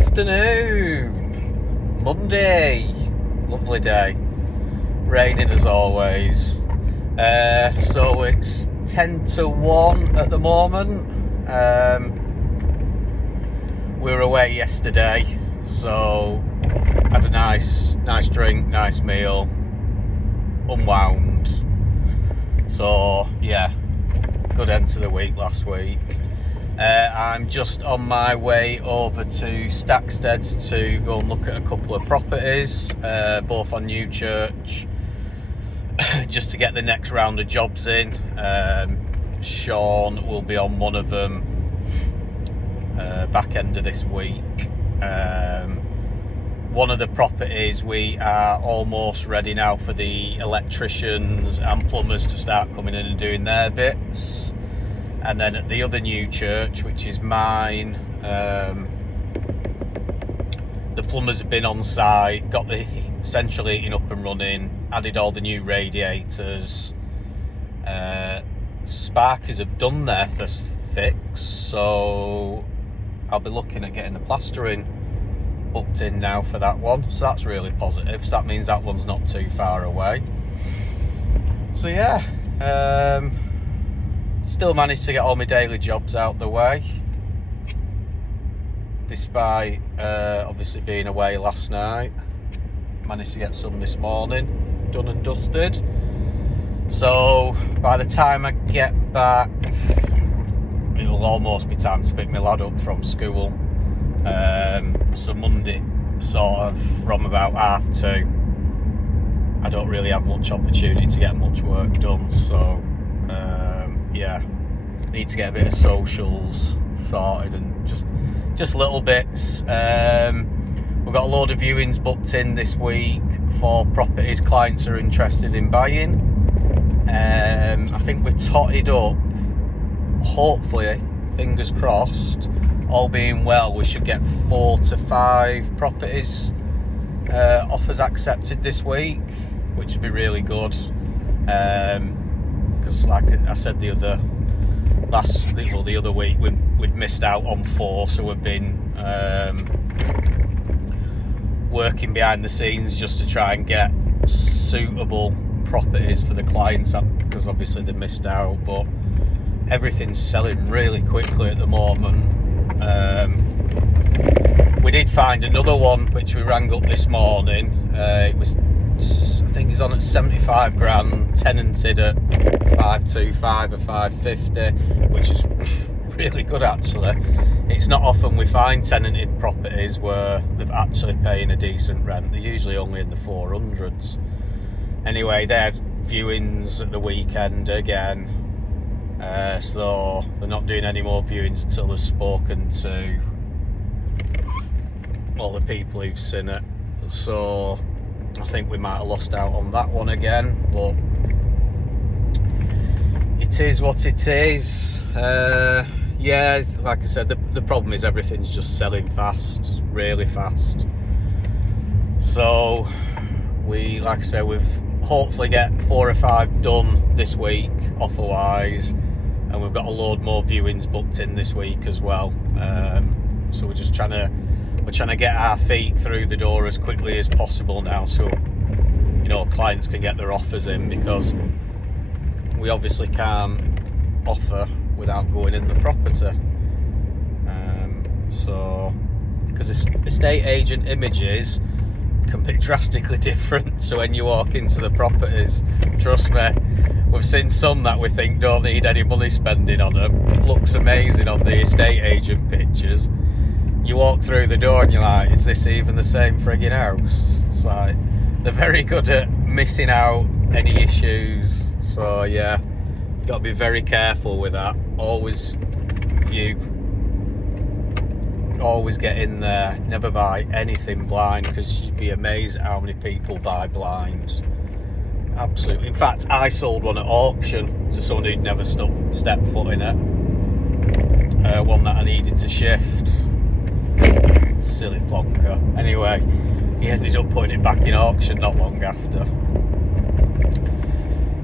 afternoon, Monday, lovely day, raining as always. So it's 10 to 1 at the moment. We were away yesterday, so had a nice drink, nice meal, unwound. So yeah, good end to the week last week. I'm just on my way over to Stackstead to go and look at a couple of properties, both on Newchurch, just to get the next round of jobs in. Sean will be on one of them back end of this week. One of the properties we are almost ready now for the electricians and plumbers to start coming in and doing their bits. And then at the other Newchurch, which is mine, the plumbers have been on site, got the central heating up and running, added all the new radiators. Sparkers have done their first fix, so I'll be looking at getting the plastering booked in now for that one. So that's really positive. So that means that one's not too far away. So yeah, still managed to get all my daily jobs out the way, despite obviously being away last night. Managed to get some this morning, done and dusted. So by the time I get back, it'll almost be time to pick my lad up from school. So Monday, sort of from about 2:30, I don't really have much opportunity to get much work done. So yeah, need to get a bit of socials sorted and just little bits. We've got a load of viewings booked in this week for properties clients are interested in buying. I think we're totted up, hopefully, fingers crossed, all being well, we should get 4 to 5 properties offers accepted this week, which would be really good. Because like I said the other week, we'd missed out on 4, so we've been working behind the scenes just to try and get suitable properties for the clients, because obviously they missed out. But everything's selling really quickly at the moment. We did find another one which we rang up this morning. I think it's on at 75 grand, tenanted at 525 or 550, which is really good actually. It's not often we find tenanted properties where they're actually paying a decent rent. They're usually only in the 400s. Anyway, they had viewings at the weekend again, so they're not doing any more viewings until they've spoken to all the people who've seen it. So I think we might have lost out on that one again, but it is what it is. Yeah, like I said, the problem is everything's just selling fast, really fast. So we, like I said, we've hopefully get 4 or 5 done this week offer wise, and we've got a load more viewings booked in this week as well. So we're just trying to get our feet through the door as quickly as possible now, so clients can get their offers in, because we obviously can't offer without going in the property. So because estate agent images can be drastically different to when you walk into the properties. Trust me, we've seen some that we think don't need any money spending on them. It looks amazing on the estate agent pictures. You walk through the door and you're like, is this even the same frigging house? It's like, they're very good at missing out any issues. So yeah, you've got to be very careful with that. Always get in there, never buy anything blind, because you'd be amazed at how many people buy blind. Absolutely. In fact, I sold one at auction to someone who'd never stepped foot in it. One that I needed to shift. Silly plonker. Anyway, he ended up putting it back in auction not long after.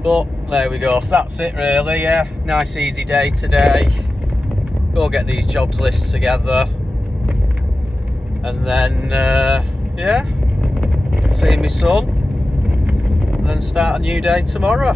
But there we go, so that's it really. Yeah, nice easy day today. Go get these jobs lists together. and then yeah, see my son, and then start a new day tomorrow.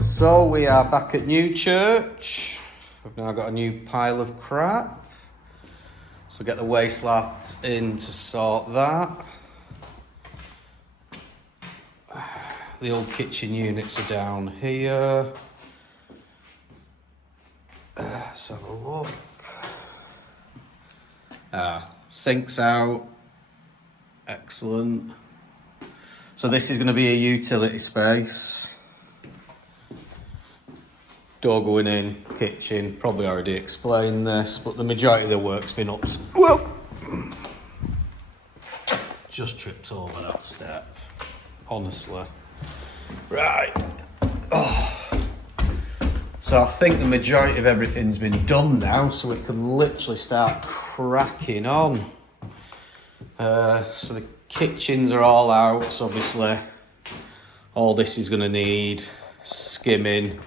So we are back at Newchurch. We've now got a new pile of crap. So get the waste lot in to sort that. The old kitchen units are down here. Let's have a look. Sinks out. Excellent. So this is going to be a utility space. Door going in, kitchen, probably already explained this, but the majority of the work's been up. Whoa! Just tripped over that step, honestly. Right. Oh. So I think the majority of everything's been done now, so we can literally start cracking on. So the kitchens are all out, so obviously all this is going to need skimming.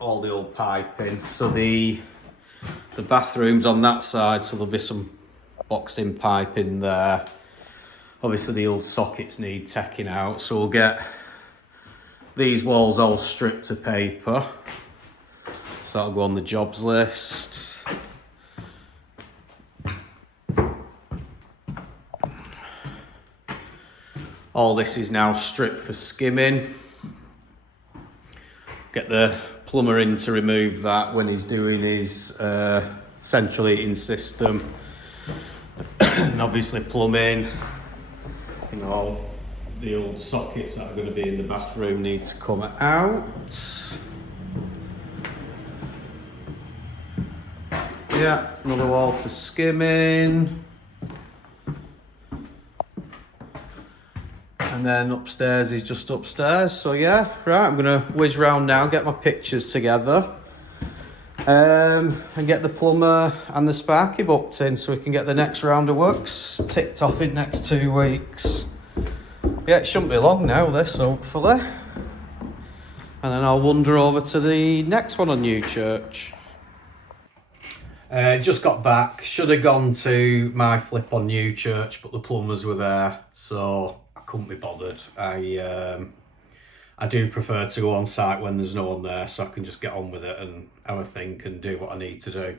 All the old piping. So the bathroom's on that side, so there'll be some boxed in piping there. Obviously the old sockets need taking out, so we'll get these walls all stripped of paper. So that'll go on the jobs list. All this is now stripped for skimming. Get the plumber in to remove that when he's doing his central heating system. And obviously plumbing, you know, the old sockets that are going to be in the bathroom need to come out. Yeah, another wall for skimming. And then upstairs is just upstairs. So yeah, right, I'm gonna whiz round now, get my pictures together, and get the plumber and the sparky booked in so we can get the next round of works ticked off in next 2 weeks. Yeah, it shouldn't be long now, this, hopefully. And then I'll wander over to the next one on Newchurch. Just got back, should have gone to my flip on Newchurch, but the plumbers were there, so I couldn't be bothered. I do prefer to go on site when there's no one there, so I can just get on with it and have a think and do what I need to do,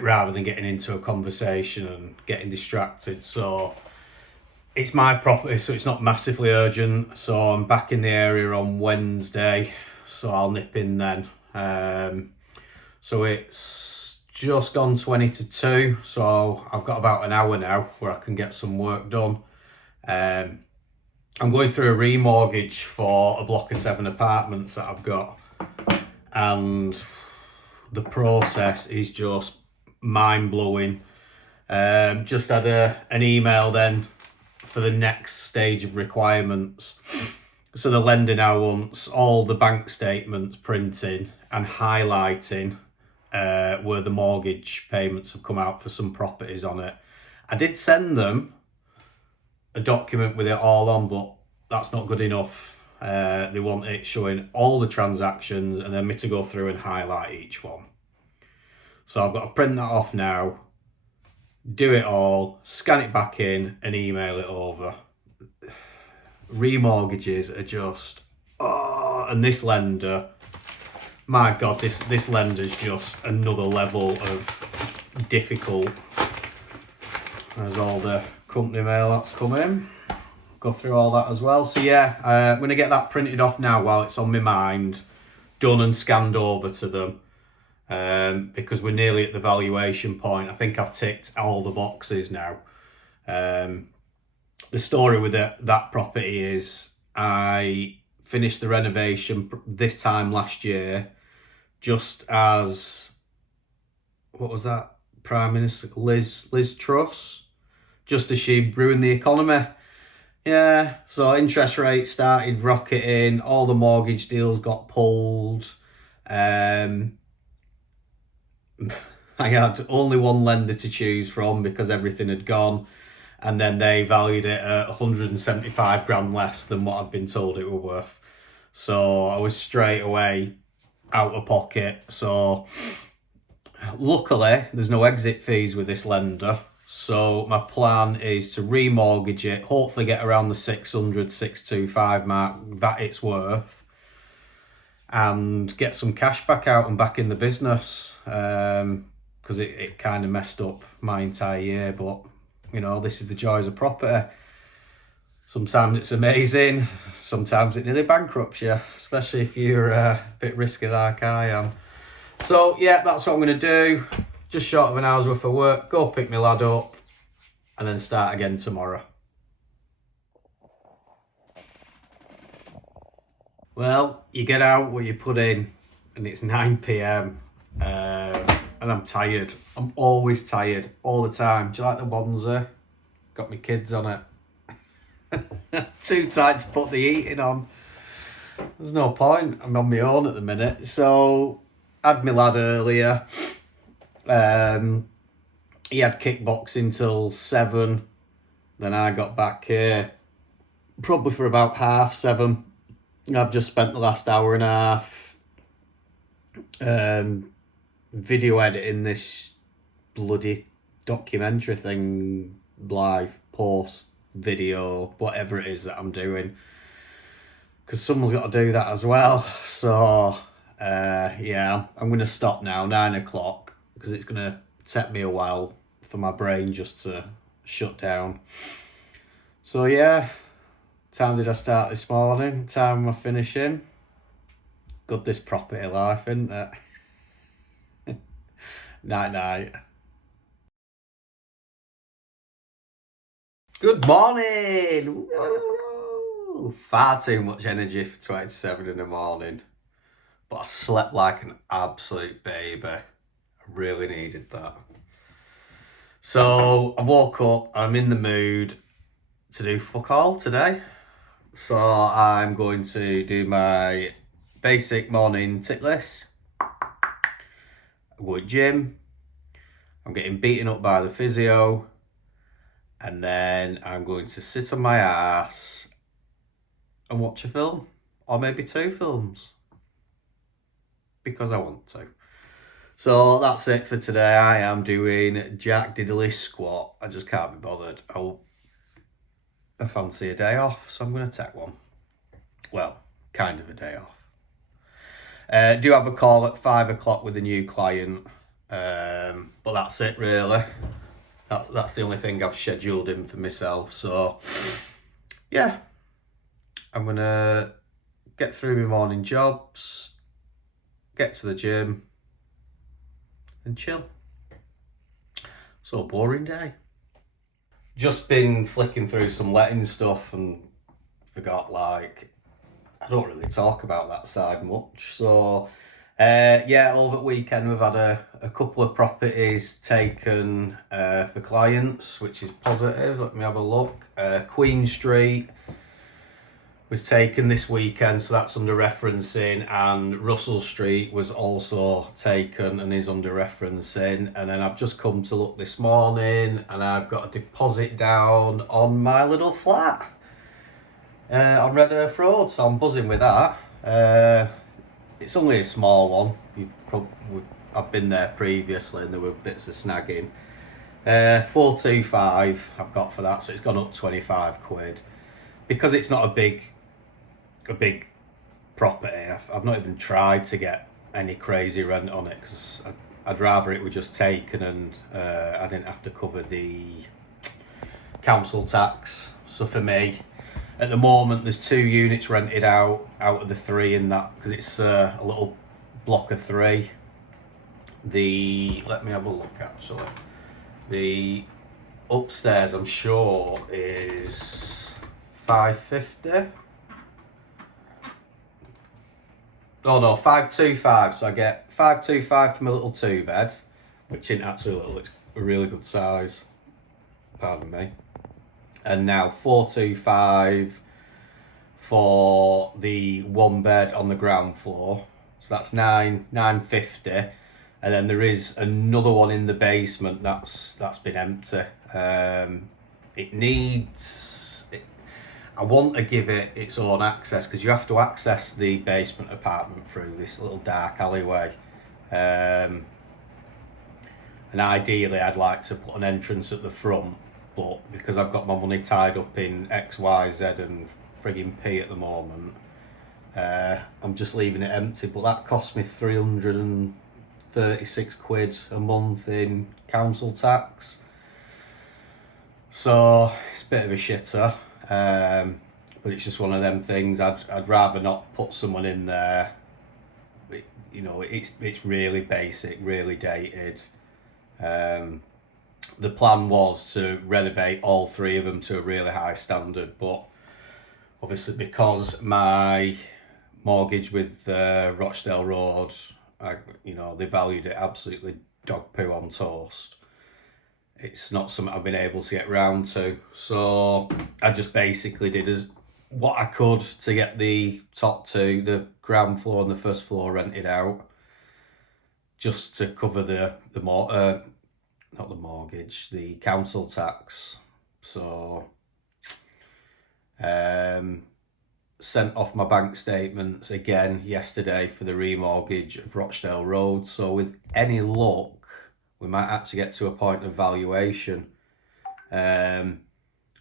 rather than getting into a conversation and getting distracted. So it's my property, so it's not massively urgent. So I'm back in the area on Wednesday, so I'll nip in then. So it's just gone 20 to 2, so I've got about an hour now where I can get some work done. I'm going through a remortgage for a block of 7 apartments that I've got, and the process is just mind-blowing. Just had an email then for the next stage of requirements. So the lender now wants all the bank statements printing and highlighting where the mortgage payments have come out for some properties on it. I did send them a document with it all on, but that's not good enough. They want it showing all the transactions and then me to go through and highlight each one. So I've got to print that off now, do it all, scan it back in and email it over. Remortgages are just, and this lender, my God, this lender's just another level of difficult. There's all the company mail that's come in. Go through all that as well. So yeah, I'm going to get that printed off now while it's on my mind, done and scanned over to them, because we're nearly at the valuation point. I think I've ticked all the boxes now. The story with that property is I finished the renovation this time last year, just as, what was that, Prime Minister Liz Truss, just as she ruined the economy. Yeah, so interest rates started rocketing, all the mortgage deals got pulled. I had only one lender to choose from because everything had gone, and then they valued it at 175 grand less than what I'd been told it were worth. So I was straight away out of pocket. So luckily there's no exit fees with this lender. So my plan is to remortgage it, hopefully get around the 625 mark that it's worth, and get some cash back out and back in the business, because it kind of messed up my entire year. But you know, this is the joys of property. Sometimes it's amazing, sometimes it nearly bankrupts you, especially if you're a bit risky like I am. So yeah, that's what I'm going to do. Just short of an hour's worth of work, go pick my lad up, and then start again tomorrow. Well, you get out what you put in, and it's 9 p.m. And I'm tired. I'm always tired, all the time. Do you like the onesie? Got my kids on it. Too tight to put the heating on. There's no point. I'm on my own at the minute. So, had my lad earlier. He had kickboxing till 7. Then I got back here probably for about 7:30. I've just spent the last hour and a half video editing this bloody documentary thing, live post video, whatever it is that I'm doing, because someone's got to do that as well. So yeah, I'm going to stop now, 9 o'clock, because it's going to take me a while for my brain just to shut down. So yeah, time did I start this morning? Time am I finishing? Good, this property life, isn't it? Night night. Good morning! Far too much energy for 27 in the morning. But I slept like an absolute baby. I really needed that. So I woke up, I'm in the mood to do fuck all today. So I'm going to do my basic morning tick list. I'm going to gym. I'm getting beaten up by the physio. And then I'm going to sit on my ass and watch a film. Or maybe 2 films. Because I want to. So that's it for today. I am doing Jack Diddley squat. I just can't be bothered. I fancy a day off, so I'm going to take one. Well, kind of a day off. Do have a call at 5 o'clock with a new client. But that's it really. That's the only thing I've scheduled in for myself. So yeah, I'm going to get through my morning jobs, get to the gym, and chill. So boring day. Just been flicking through some letting stuff and forgot, like, I don't really talk about that side much. So yeah, over the weekend we've had a couple of properties taken for clients, which is positive. Let me have a look. Queen Street was taken this weekend, so that's under referencing, and Russell Street was also taken and is under referencing. And then I've just come to look this morning and I've got a deposit down on my little flat on Red Earth Road, so I'm buzzing with that. It's only a small one. I've been there previously and there were bits of snagging. 425 I've got for that, so it's gone up 25 quid. Because it's not a big property, I've not even tried to get any crazy rent on it, because I'd rather it were just taken and I didn't have to cover the council tax. So for me, at the moment, there's 2 units rented out of the 3 in that, because it's a little block of 3. Let me have a look actually. The upstairs, I'm sure, is 550. Oh no, 525. So I get 525 from a little 2-bed, which isn't actually little, it's a really good size. Pardon me. And now 425 for the 1-bed on the ground floor. So that's 950. And then there is another one in the basement that's been empty. It needs. I want to give it its own access, because you have to access the basement apartment through this little dark alleyway. And ideally I'd like to put an entrance at the front, but because I've got my money tied up in X, Y, Z and frigging P at the moment, I'm just leaving it empty. But that cost me 336 quid a month in council tax, so it's a bit of a shitter. But it's just one of them things. I'd rather not put someone in there. It's really basic, really dated. The plan was to renovate all three of them to a really high standard, but obviously because my mortgage with Rochdale Road, they valued it absolutely dog poo on toast. It's not something I've been able to get round to, so I just basically did what I could to get the top two, the ground floor and the first floor, rented out, just to cover not the mortgage, the council tax. So sent off my bank statements again yesterday for the remortgage of Rochdale Road. So with any luck, we might actually get to a point of valuation. I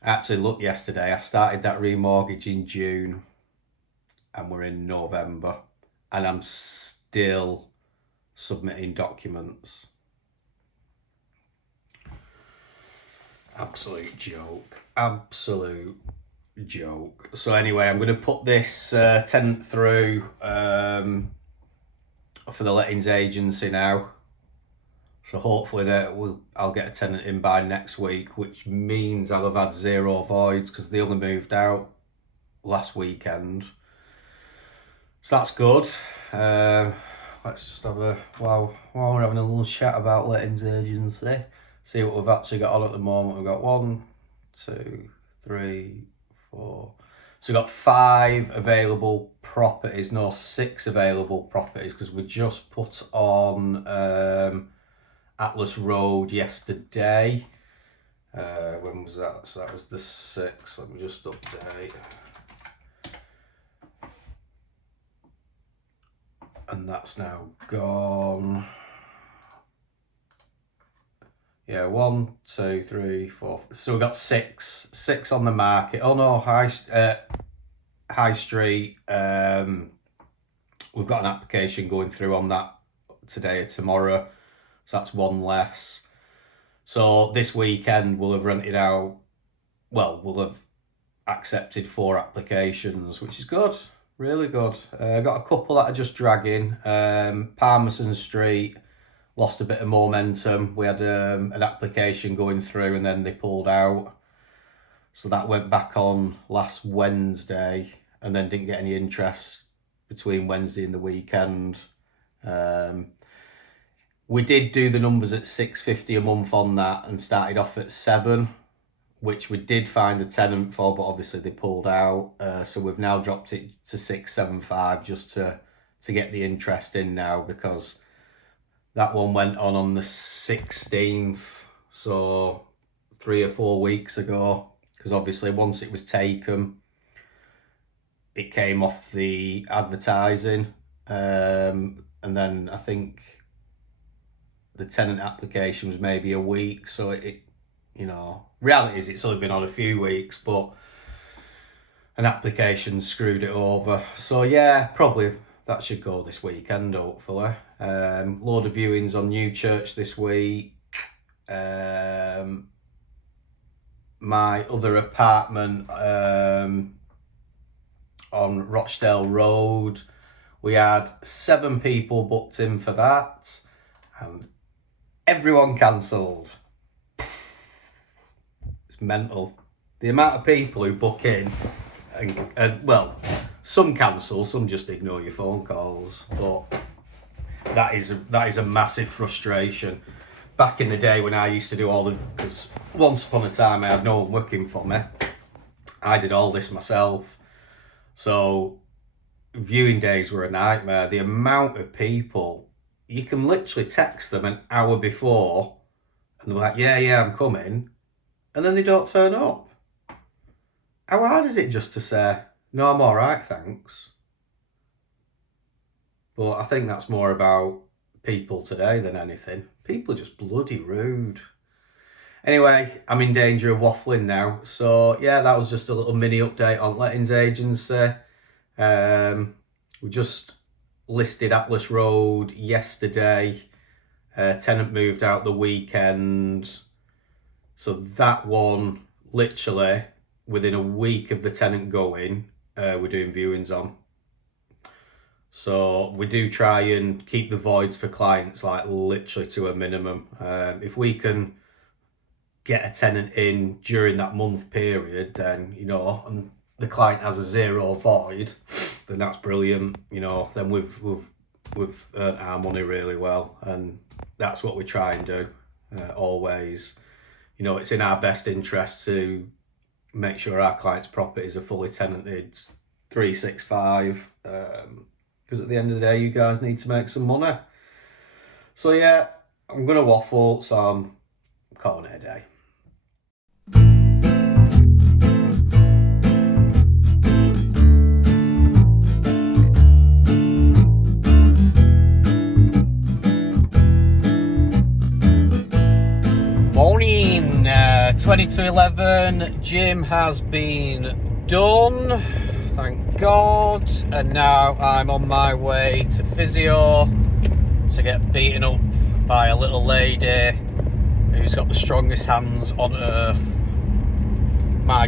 actually looked yesterday. I started that remortgage in June and we're in November, and I'm still submitting documents. Absolute joke. So anyway, I'm going to put this tenant through for the lettings agency now. So hopefully I'll get a tenant in by next week, which means I'll have had 0 voids, because they only moved out last weekend. So that's good. Let's just have while we're having a little chat about lettings agency, see what we've actually got on at the moment. We've got 1, 2, 3, 4. So we've got 5 available properties, no, 6 available properties, because we just put on Atlas Road yesterday. When was that? So that was the 6th. Let me just update. And that's now gone. Yeah, 1, 2, 3, 4. So we've got 6 on the market. Oh no, High Street. We've got an application going through on that today or tomorrow. So that's 1 less. So this weekend we'll have rented out. Well, we'll have accepted 4 applications, which is good. Really good. I got a couple that are just dragging. Palmerston Street lost a bit of momentum. We had an application going through and then they pulled out. So that went back on last Wednesday and then didn't get any interest between Wednesday and the weekend. We did do the numbers at $650 a month on that and started off at 7, which we did find a tenant for, but obviously they pulled out. So we've now dropped it to 675 just to get the interest in now, because that one went on the 16th, so 3 or 4 weeks ago, because obviously once it was taken, it came off the advertising, and then I think the tenant application was maybe a week, so it reality is it's only been on a few weeks, but an application screwed it over. So yeah, probably that should go this weekend, hopefully. Load of viewings on New Church this week. My other apartment on Rochdale Road, we had 7 people booked in for that, and everyone cancelled. It's mental. The amount of people who book in, and well, some cancel, some just ignore your phone calls, but that is a massive frustration. Back in the day when I used to do because once upon a time I had no one working for me, I did all this myself. So viewing days were a nightmare. The amount of people you can literally text them an hour before and they're like, yeah, I'm coming. And then they don't turn up. How hard is it just to say, no, I'm all right, thanks? But I think that's more about people today than anything. People are just bloody rude. Anyway, I'm in danger of waffling now. So yeah, that was just a little mini update on lettings agency. We just listed Atlas Road yesterday. Tenant moved out the weekend. So that one, literally, within a week of the tenant going, we're doing viewings on. So we do try and keep the voids for clients like literally to a minimum. If we can get a tenant in during that month period, then, you know, and the client has a zero void, then that's brilliant. You know, then we've earned our money really well, and that's what we try and do always. You know, it's in our best interest to make sure our clients' properties are fully tenanted 365, because at the end of the day, you guys need to make some money. So yeah, I'm gonna waffle, so I'm calling it a day. Morning, 22:11. Gym has been done, thank God, and now I'm on my way to physio to get beaten up by a little lady who's got the strongest hands on earth. My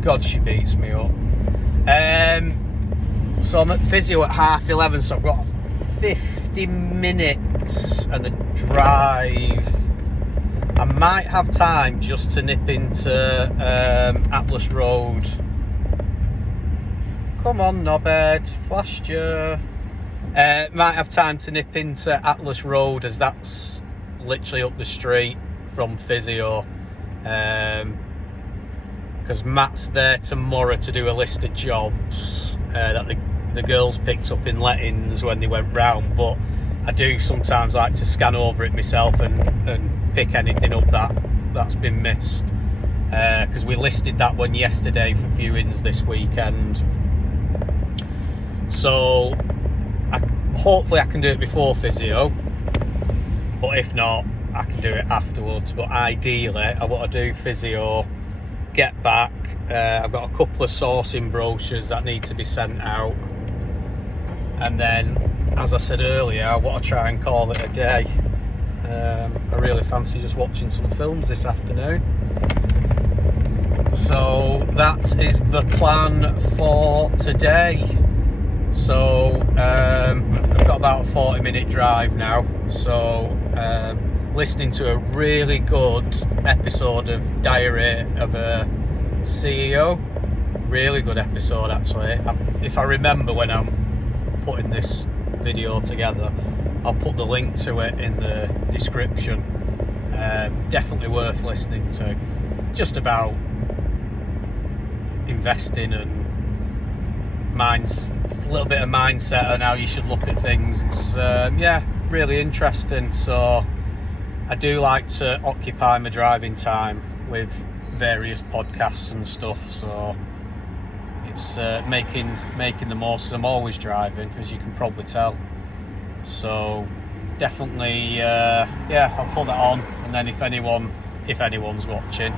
God, she beats me up. So I'm at physio at 11:30, so I've got 50 minutes and the drive. I might have time just to nip into Atlas Road. Come on, knobhead, flashed you. Might have time to nip into Atlas Road, as that's literally up the street from physio. Because Matt's there tomorrow to do a list of jobs that the girls picked up in lettings when they went round. But I do sometimes like to scan over it myself and pick anything up that's been missed, because we listed that one yesterday for viewings this weekend. So hopefully I can do it before physio, but if not, I can do it afterwards. But ideally I want to do physio, get back. I've got a couple of sourcing brochures that need to be sent out, and then, as I said earlier, I want to try and call it a day. I really fancy just watching some films this afternoon. So that is the plan for today. So I've got about a 40-minute drive now. So listening to a really good episode of Diary of a CEO. Really good episode, actually. If I remember when I'm putting this video together, I'll put the link to it in the description. Definitely worth listening to, just about investing and a little bit of mindset and how you should look at things. It's yeah, really interesting. So I do like to occupy my driving time with various podcasts and stuff, so it's making the most, as I'm always driving, as you can probably tell. So definitely, yeah, I'll put that on, and then if anyone's watching,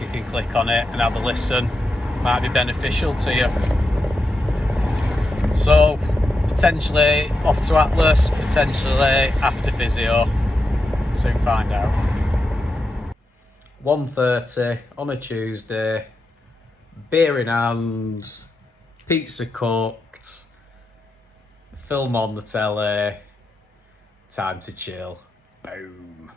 you can click on it and have a listen. Might be beneficial to you. So potentially off to Atlas, potentially after physio. Soon find out. 1:30 on a Tuesday, beer in hand, pizza cooked, film on the telly, time to chill. Boom.